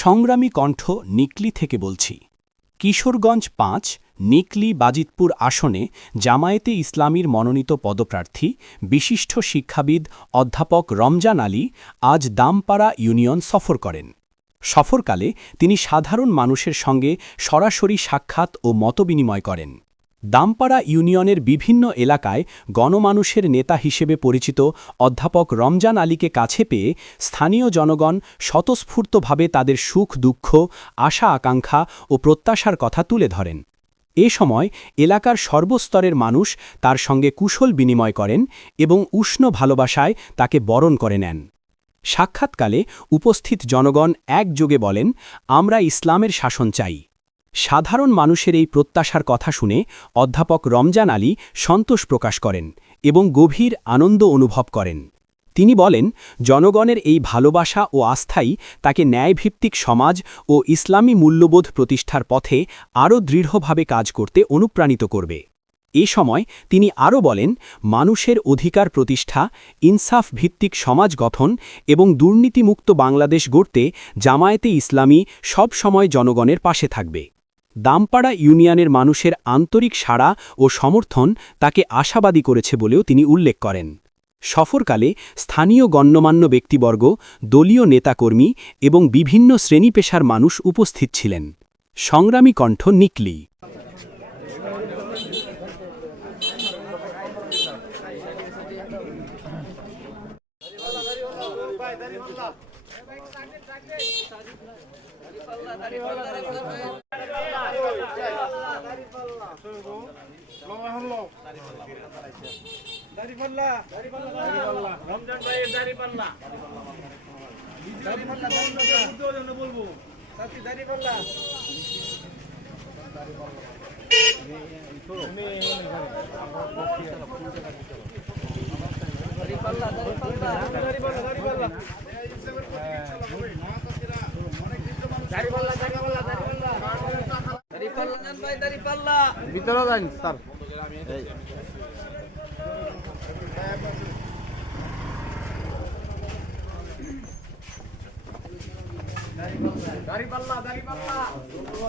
সংগ্রামী কণ্ঠ নিকলি থেকে বলছি। কিশোরগঞ্জ পাঁচ, নিকলি বাজিতপুর আসনে জামায়াতে ইসলামীর মনোনীত পদপ্রার্থী, বিশিষ্ট শিক্ষাবিদ অধ্যাপক রমজান আলী আজ দামপাড়া ইউনিয়ন সফর করেন। সফরকালে তিনি সাধারণ মানুষের সঙ্গে সরাসরি সাক্ষাৎ ও মতবিনিময় করেন। দামপাড়া ইউনিয়নের বিভিন্ন এলাকায় গণমানুষের নেতা হিসেবে পরিচিত অধ্যাপক রমজান আলীকে কাছে পেয়ে স্থানীয় জনগণ স্বতঃস্ফূর্তভাবে তাদের সুখ, দুঃখ, আশা, আকাঙ্ক্ষা ও প্রত্যাশার কথা তুলে ধরেন। এ সময় এলাকার সর্বস্তরের মানুষ তার সঙ্গে কুশল বিনিময় করেন এবং উষ্ণ ভালোবাসায় তাকে বরণ করে নেন। সাক্ষাৎকালে উপস্থিত জনগণ একযোগে বলেন, আমরা ইসলামের শাসন চাই। সাধারণ মানুষের এই প্রত্যাশার কথা শুনে অধ্যাপক রমজান আলী সন্তোষ প্রকাশ করেন এবং গভীর আনন্দ অনুভব করেন। তিনি বলেন, জনগণের এই ভালোবাসা ও আস্থাই তাকে ন্যায়ভিত্তিক সমাজ ও ইসলামী মূল্যবোধ প্রতিষ্ঠার পথে আরও দৃঢ়ভাবে কাজ করতে অনুপ্রাণিত করবে। এ সময় তিনি আরও বলেন, মানুষের অধিকার প্রতিষ্ঠা, ইনসাফ ভিত্তিক সমাজ গঠন এবং দুর্নীতিমুক্ত বাংলাদেশ গড়তে জামায়াতে ইসলামী সব সময় জনগণের পাশে থাকবে। দামপাড়া ইউনিয়নের মানুষের আন্তরিক সাড়া ও সমর্থন তাকে আশাবাদী করেছে বলেও তিনি উল্লেখ করেন। সফরকালে স্থানীয় গণ্যমান্য ব্যক্তিবর্গ, দলীয় নেতাকর্মী এবং বিভিন্ন শ্রেণি পেশার মানুষ উপস্থিত ছিলেন। সংগ্রামী কণ্ঠ নিকলি। রমজান ভাইয়ের দাড়ি পাল্লা দাড়ি পাল্লা দাড়ি পাল্লা বলব দাড়ি পাল্লা। ভিতরে যান স্যার। দাঁড়িয়ে পাল্লা দাঁড়িয়ে দেবো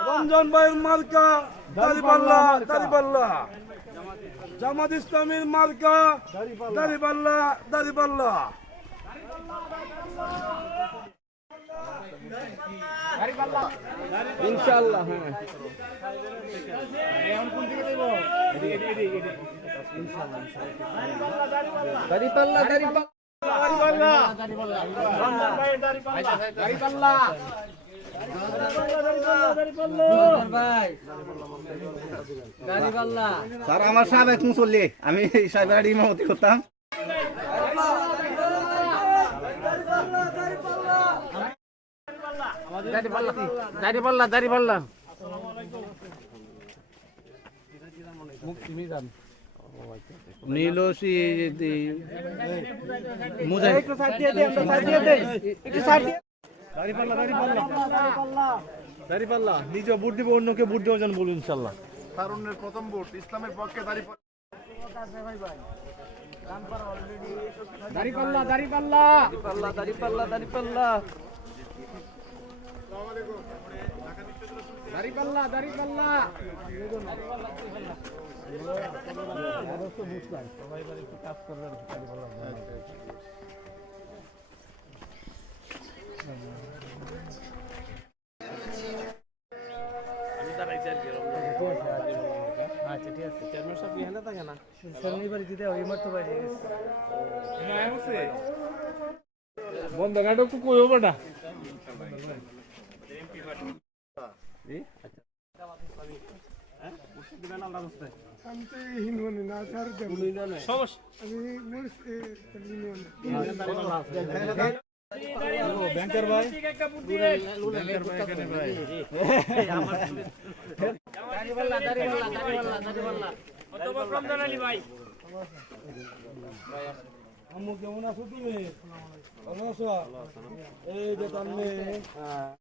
রমজান ভাইয়ের মার্কা দাড়িপাল্লা দাড়িপাল্লা জামাত ইসলামের মার্কা দাড়িপাল্লা দাড়িপাল্লা ইনশাআল্লাহ হ্যাঁ। দাড়ি পাল্লা দাড়ি পাল্লা স্যার আমার সাবেক মুসল্লি আমি সাহেবের ইমামতি করতাম। দাড়ি পাল্লা দাড়ি পাল্লা দাড়ি পাল্লা। নীলসি নিজ দিব অন্যকে ভোট দেওয়ার জন্য বলুন ইনশাল্লাহ তারুণ্যের প্রথম ভোট ইসলামের পক্ষে দাঁড়িয়ে দাড়ি পাল্লা দাড়ি পাল্লা। পাল্লা দাড়ি পাল্লা দাড়ি পাল্লা। বন্ধ তো কই হবে না ব্যাংকের ভাই। আম্মু কেমন আছো তুমি? ভালো আছো? এই যে তার মেয়ে।